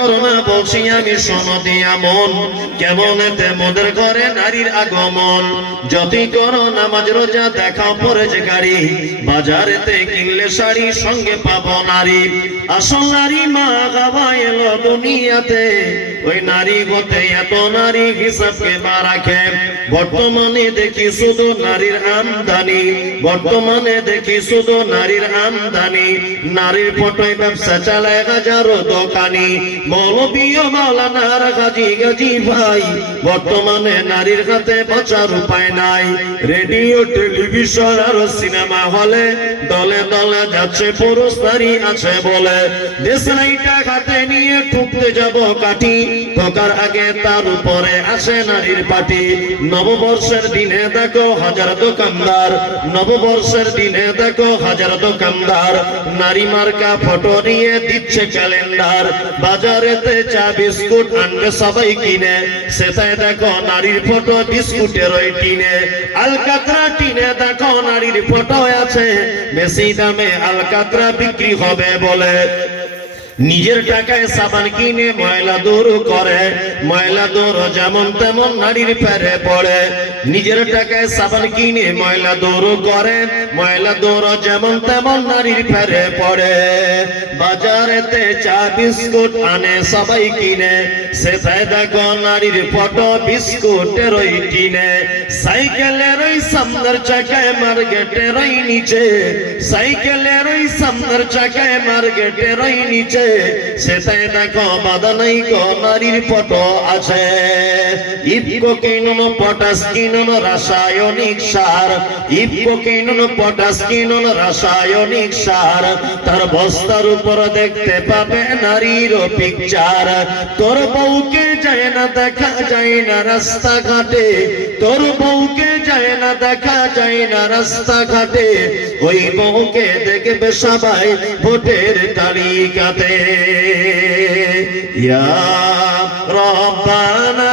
করো না বলছি আমি শোনো দিয়া মন কেমন এতে মোদের ঘরে নারীর আগমন যতই করো নামাজ রোজা দেখাও পরে যে গাড়ি বাজারেতে কিনলে শাড়ি সঙ্গে পাবো নারী আসল নারী মা বাবা এলো দুনিয়াতে ওই নারী গতে এত নারী হিসাবকে মা রাখে বর্তমানে দেখি শুধু নারীর আমদানি বর্তমানে দেখি শুধু নারীর আমদানি নারীর ফটোয় ব্যবসা চালায় হাজারো দোকানি মৌলবী ও মাওলানার গাজী গাজী ভাই বর্তমানে নারীর হাতে বাঁচার উপায় নাই রেডিও টেলিভিশন আর সিনেমা হলে দলে দলে যাচ্ছে পুরুষ নারী আছে বলে দেশলাইটা হাতে নিয়ে ঠুকতে যাব কাঠি ঠোকার আগে তার উপরে আসে নারীর পাটি নববর্ষের দিনে দেখো হাজার দোকানদার নববর্ষের দিনে দেখো হাজার দোকানদার নারী মার্কা ফটো নিয়ে দিচ্ছে ক্যালেন্ডার বাজারেতে চা বিস্কুট আনবে সবাই কিনে সেটাই দেখো নারীর ফটো বিস্কুটের ওই টিনে আলকাতরা টিনে দেখো নারীর ফটো আছে বেশি দামে আলকাতরা বিক্রি হবে বলে নিজের টাকায় সাবান কিনে ময়লা দূর করে ময়লা দূর যেমন তেমন নারীর পেরে পড়ে নিজের টাকায় সাবান কিনে ময়লা দূর করে ময়লা দূর যেমন তেমন নারীর পেরে পড়ে বাজারেতে চা বিস্কুট আনে সবাই কিনে সেটাই দেখো নারীর ফটো বিস্কুটের ওই কিনে সাইকেলের ওই সামনের চাকায় মার্কেটের ওই নিচে সাইকেলের ওই সামনের চাকায় মার্কেটের ওই নিচে সেটাই দেখো বাধা নাই গো নারীর ফটো আছে ইফকো কিনুন পটাশ কিনুন রাসায়নিক সার ইফকো কিনুন পটাশ কিনুন রাসায়নিক সার তার বস্তার উপর দেখতে পাবে নারীর পিকচার তোর বউকে যায় না দেখা যায় না রাস্তাঘাটে তোর বউকে যায় না দেখা যায় না রাস্তাঘাটে ওই বউকে দেখবে সবাই ভোটের তালিকাতে ইয়া রব্বানা